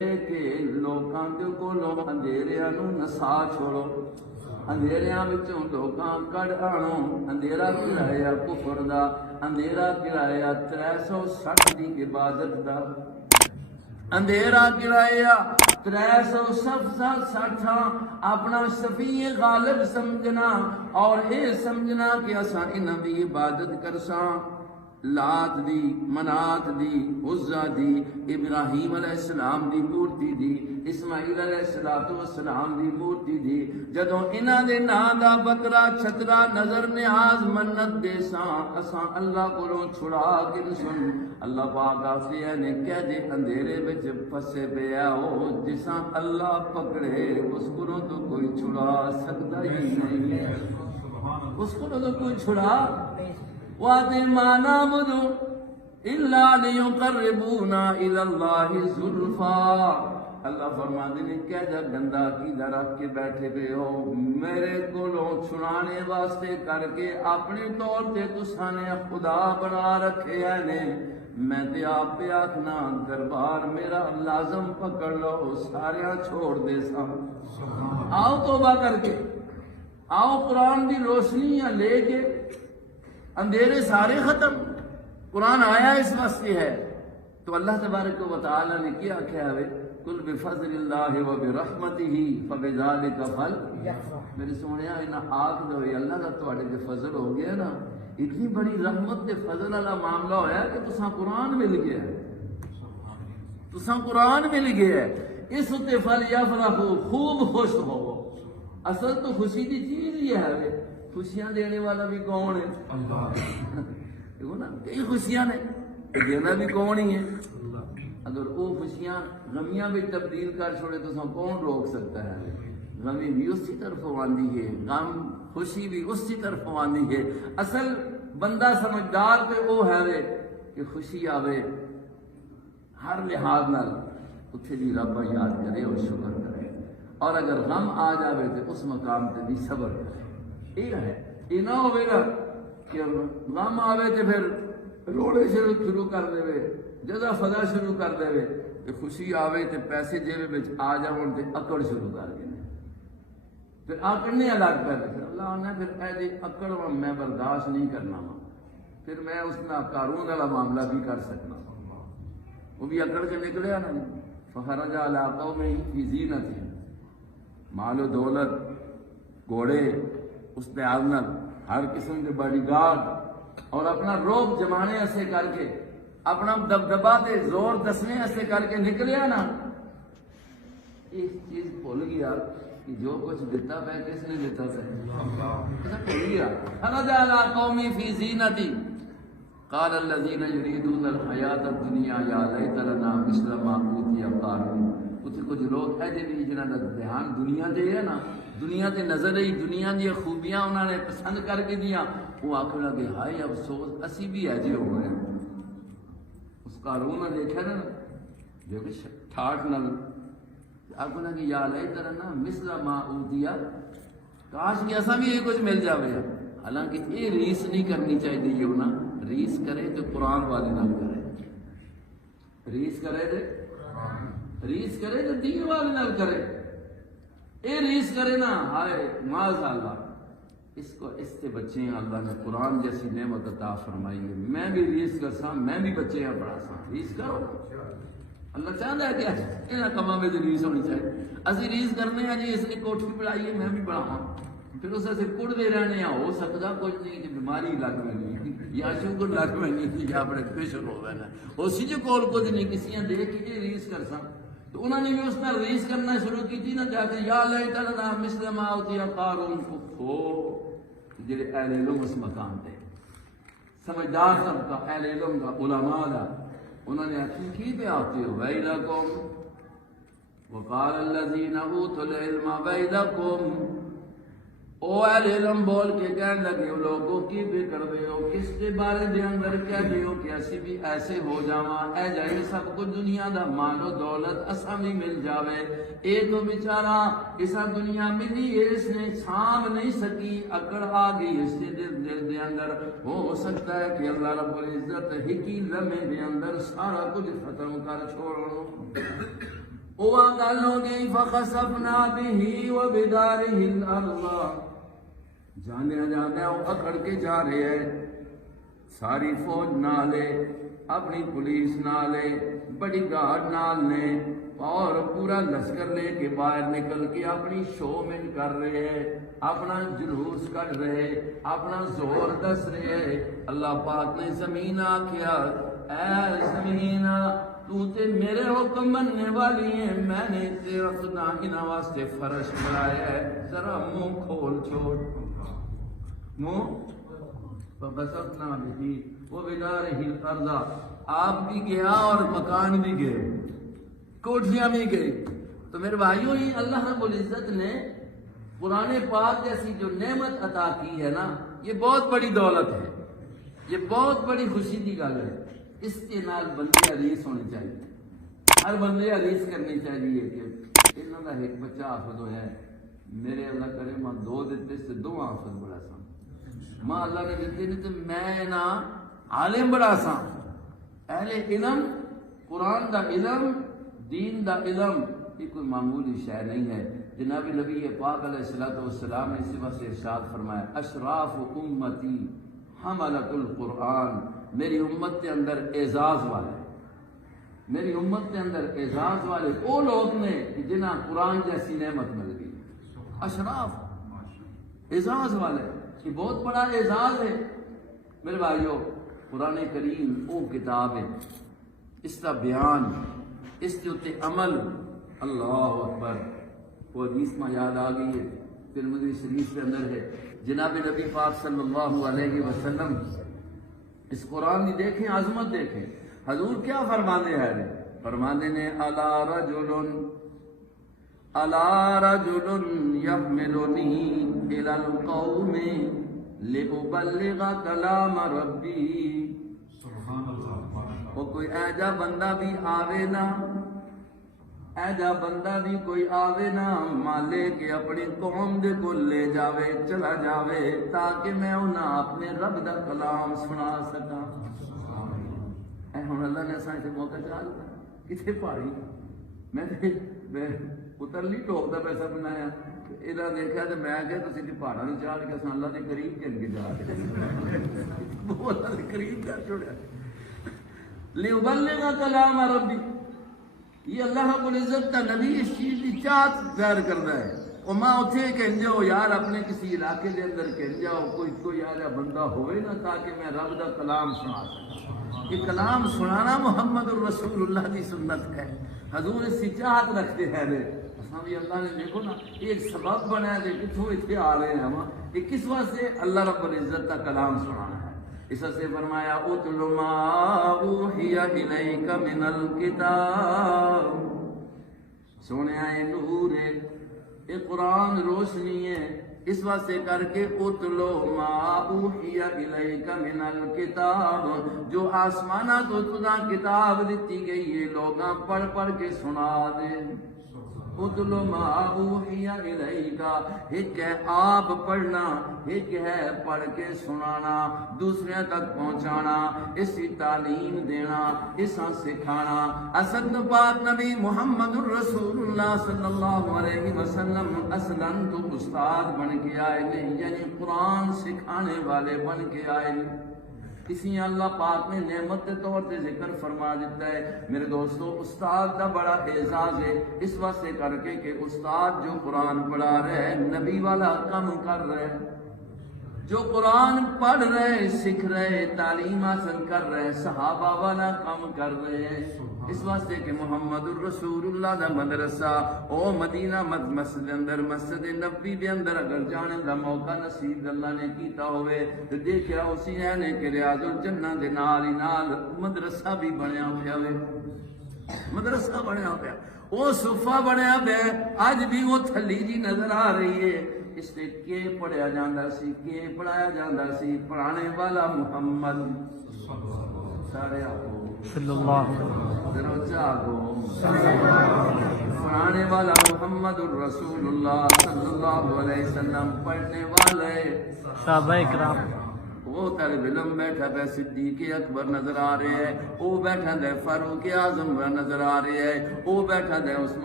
کہ لوکاں دے کولوں اندھیریاں نوں نسا چھوڑو، اندھیریاں وچوں لوکاں کڈ آنو، اندھیرا کرایا کفر دا، اندھیرا کرایا 360 دی عبادت دا، اندھیرا کرایا 360 اپنا شفیع غالب سمجھنا اور اے سمجھنا کہ اساں انہاں دی عبادت کرساں، لات دی، منات دی، عزا دی، ابراہیم علیہ السلام دی مورتی دی، اسماعیل علیہ السلام دی مورتی دی، جدوں انہاں دے نام دا بکرا چھترا نظر نیاز منت دے ساں اساں اللہ کولوں چھڑا کے سن، اللہ پاک آخری نے کہہ دے اندھیرے وچ پھسے پیا ہو جساں اللہ پکڑے اس کولوں تو کوئی چھڑا سکتا ہی نہیں ہے، اس کولوں تو کوئی چھڑا وَاتِ مَا نَعْبُدُ إِلَّا لِيُقَرِّبُونَا إِلَى اللَّهِ زُلْفَىٰ، اللہ فرماندے نے کہہ جا گندا عقیدہ رکھ کے بیٹھے پہ ہو میرے کولوں چھڑانے واسطے کر کے اپنے طور تے تساں نے خدا بنا رکھے ہیں، میں تے آپ پہ آکھنا دربار میرا لازم پکڑ لو ساریاں چھوڑ دے سا، آؤ توبہ کر کے، آؤ قرآن دی روشنیاں لے کے، اندھیرے سارے ختم، قرآن آیا اس واسطے ہے تو اللہ تبارک و تعالی نے کیا کیا ہے قل بفضل اللہ و برحمتہ فبذالک فلیفرحوا، میرے سونیا انہاں آکھ دو اللہ کا تواڈے تے فضل ہو گیا نا، اتنی بڑی رحمت تے فضل والا معاملہ ہویا کہ تساں قرآن مل گیا ہے، تساں قرآن مل گیا ہے، اس تے فلیفرحوا خوب خوش ہو، اصل تو خوشی دی چیز ہی ہے، خوشیاں دینے والا بھی کون ہے؟ دیکھو نا کئی خوشیاں نے دینا بھی کون ہی ہے، اگر وہ خوشیاں غمیاں بھی تبدیل کر چھوڑے تو کون روک سکتا ہے؟ غمی بھی اسی طرف آندی ہے، غم خوشی بھی اسی طرف آندی ہے، اصل بندہ سمجھدار پہ وہ ہے کہ خوشی آوے ہر لحاظ نال اتھے بھی رب یاد کرے اور شکر کرے، اور اگر غم آ جاوے تو اس مقام تے بھی صبر کرے، یہ ہے، یہ نہ ہوئے گا کہ غم آوے تو پھر روڑے شروع کر دے، جزا فضا شروع کر دے، کہ خوشی آوے تو پیسے جیب میں آ جاؤں تو اکڑ شروع کر دیں، پھر آکڑنے الگ کر دے، پھر اللہ نے پھر ایسے اکڑ میں برداشت نہیں کرنا، پھر میں اس میں قارون والا معاملہ بھی کر سکنا، وہ بھی اکڑ کے نکلے نا، فخرج علی قومہ فی زینتہ، مال و دولت، گھوڑے، اس پہ آدنر ہر قسم کے باڈی گارڈ، اور اپنا روب جمانے ایسے کر کے اپنا دبدبا دے زور دسنے ایسے کر کے نکلیا نا، اس چیز بھول گیا کہ جو کچھ دیتا پہ کس نے دیتا پہ بھول گیا، خرج علی قومی فی زینتی قال الذین یریدون الحیات الدنیا یا لیت لنا مثل ما اوتی قارون، اتنے کچھ لوگ ہے جی جنہوں کا دھیان دنیا دے ہے نا، دنیا تے نظر آئی، دنیا دی خوبیاں انہوں نے پسند کر کے دیا، وہ آخر لگے ہائے افسوس اسی بھی ایجے ہو گئے، اس قارون نے دیکھا نا جو کہ ٹھاٹ نل آخر لگے یا لیت لنا مثل ما اوتی، کاش کہ ایسا بھی یہ کچھ مل جاوے، حالانکہ یہ ریس نہیں کرنی چاہیے، یہ نا ریس کرے تو قرآن والے نال کرے، ریس کرے تو دین والے نال کرے، اے ریس کرے نا ہائے معاذ اللہ، اس کو اس سے بچے ہیں، اللہ نے قرآن جیسی نعمت عطا فرمائی ہے، میں بھی ریس کرساں، میں بھی بچے ہیں پڑھا ساں، ریس کرو، اللہ چاہتا ہے کہ انہاں کماں میں ریس ہونی چاہیے، اسی ریس کرنے ہیں جی اس نے کوٹھی پڑھائیے میں بھی پڑھاواں، پھر اسے سے پڑھتے رہنے ہیں، ہو سکتا کچھ نہیں کہ بیماری لگ میں نہیں یا شوگر لگ میں نہیں یا بڑے پریشر ہو گئے نا، اسی جو کول کچھ نہیں کسی نے دیکھ کے ریس کرساں، تو انہوں نے بھی اس پر ریس کرنا شروع کی تھی نا، جا کے یا لیت لنا مثل ما اوتی قارون، ہو جڑے اہل علم اس مقام تے سمجھدار سب کا اہل علم کا علماء دا، انہوں نے کی پہ آتے ہو ویلکم وقال الذین اوتوا العلم ویلکم، او اہل علم بول کے کہنے لگے لوگوں کی بھی کر دے ہو، کس کے بارے دے اندر کہہ دے ہو کہ اسی بھی ایسے ہو جاواں، اے جائے سب کچھ دنیا دا مال و دولت اساں بھی مل جاوے، اے تو بیچارہ اسا دنیا ملی اس نے چھام نہیں سکی، اکڑ آ گئی اس کے دل دے اندر، ہو سکتا ہے کہ اللہ رب العزت ہی کی لمحے دے اندر سارا کچھ ختم کر چھوڑو، وہ گل ہو گئی فخسفنا به وبداره الارض، جانے جانے وہ اکڑ کے جا رہے ہیں، ساری فوج نالے، اپنی پولیس نالے، بڑی گارڈ نال نے، اور پورا لشکر لے کے باہر نکل کے اپنی شو میں کر رہے ہیں، اپنا جلوس کر رہے، اپنا زور دس رہے۔ اللہ پاک نے زمین آکھیا اے زمین تو تے میرے حکم مننے والی ہے، میں نے تیرا خدا انہاں واسطے فرش بنایا ہے، ذرا منہ کھول چھوڑ، منہ فَخَسَفْنَا بِهِ وَبِدَارِهِ الْأَرْضَ، آپ بھی گیا اور مکان بھی گئے، کوٹھیاں بھی گئی۔ تو میرے بھائیوں، یہ اللہ رب العزت نے قرآن پاک جیسی جو نعمت عطا کی ہے نا، یہ بہت بڑی دولت ہے، یہ بہت بڑی خوشی کی گل ہے۔ اس کے نال بندے حدیث ہونے چاہیے، ہر بندے حدیث کرنی چاہیے کہ انہوں کا ایک بچہ حافظ ہوا ہے، میرے اللہ کرے ماں دو دیتے سے دو حافظ بڑا سا، ماں اللہ نے دیتے نہیں تو میں نا عالم بڑا سا، اہل علم، قرآن دا علم، دین دا علم، یہ کوئی معمولی شے نہیں ہے۔ جناب نبی پاک علیہ السلام نے اسی واسطے ارشاد فرمایا اشراف امتی حملۃ القرآن، میری امت کے اندر اعزاز والے، میری امت کے اندر اعزاز والے وہ لوگ نے جنہیں قرآن جیسی نعمت مل گئی، اشراف اعزاز والے، یہ بہت بڑا اعزاز ہے میرے بھائیوں۔ قرآن کریم وہ کتاب ہے، اس کا بیان، اس کے اتنے عمل، اللہ اکبر۔ وہ حدیث میں یاد آ گئی ہے، ترمذی شریف کے اندر ہے، جناب نبی پاک صلی اللہ علیہ وسلم اس قرآن کی دیکھیں عظمت دیکھیں، حضور کیا فرمانے ہیں، فرمانے نے الا رجل یحملنی الی القوم لأبلغ کلام ربی، وہ کوئی ایجا بندہ بھی آوے نا، ایجا بندہ بھی کوئی آوے نا مالے کے اپنی قوم دے کو لے جاوے، چلا جاوے، تاکہ میں انہاں اپنے رب دا کلام سنا سکا۔ اے ہن اللہ نے اساں تے موقع چاہ لیا کتنے پہاڑی، میں پتر نہیں ٹوکتا پیسہ بنایا، ادھر دیکھا تو میں کہ تسی کہ پہاڑاں نہیں چاڑ کے اساں اللہ دے قریب چل کے جا کے وہ اللہ دے قریب کر چھوڑیا۔ لِيُبَلِّغَ كَلَامَ رَبِّ، یہ اللہ رب العزت کا نبی اس چیز کی چاہت ظاہر کرتا ہے۔ اور ماں اتھے کہن جاؤ یار اپنے کسی علاقے دے اندر کہن جاؤ کوئی آجا بندہ ہوئے نا تاکہ میں رب دا کلام سنا سکتا۔ یہ کلام سنانا محمد الرسول اللہ کی سنت ہے، حضور اس کی چاہت رکھتے ہیں رے۔ اساں بھی اللہ نے دیکھو نا ایک سبب بنا ہے، کتھوں اتھے آ رہے ہیں ہم، یہ کس واسطے اللہ رب العزت کا کلام سنانا ہے۔ اس سے فرمایا اتل ما اوحی الیک من الکتاب، سونے آئے نور ہے، یہ قرآن روشنی ہے، اس واسطے کر کے اتلو ما اوحی الیک من الکتاب، جو آسمانہ تو تجھا کتاب دیتی گئی ہے لوگاں پڑھ پڑھ کے سنا دے۔ اتلو ما اوحی الیک، ایک ہے آپ پڑھنا، ایک ہے پڑھ کے سنانا، دوسرے تک پہنچانا، اسی تعلیم دینا، اسا سکھانا۔ اسد پاک نبی محمد الرسول اللہ صلی اللہ علیہ وسلم اصلاً تو استاد بن کے آئے نہیں، یعنی قرآن سکھانے والے بن کے آئے نہیں۔ اسی اللہ پاک نے نعمت کے طور پہ ذکر فرما دیتا ہے۔ میرے دوستو، استاد کا بڑا اعزاز ہے، اس واسطے کر کے کہ استاد جو قرآن پڑھا رہے نبی والا کام کر رہے، جو قرآن پڑھ رہے، سکھ رہے، تعلیم حاصل کر رہے، صحابہ والا کام کر رہے ہیں۔ اس واسطے کہ محمد الرسول اللہ دا مدرسہ او مدینہ مسجد اندر، مسجد نبی دے اندر اگر جانے دا موقع نصیب اللہ نے کیتا ہوئے تو دیکھیا اسی نے کہ ریاض الجنہ دے نال ہی نال مدرسہ بھی بنیا ہوا ہے، مدرسہ بنیا ہوا، وہ صفہ بنیا ہوا، اج بھی وہ تھلی جی نظر آ رہی ہے۔ اس سے کے پڑھیا جاندہ سی، کے پڑھایا جاندہ سی، پڑھانے والا محمد سارے آگو صلی اللہ پڑھانے والا محمد الرسول اللہ صلی اللہ علیہ وسلم، پڑھنے والے صحابہ اکرام، وہ طالب علم بیٹھا ہے، صدیق اکبر نظر آ رہے ہیں، وہ بیٹھا ہے فاروق اعظم نظر آ رہے ہیں، وہ بیٹھا ہے عثمان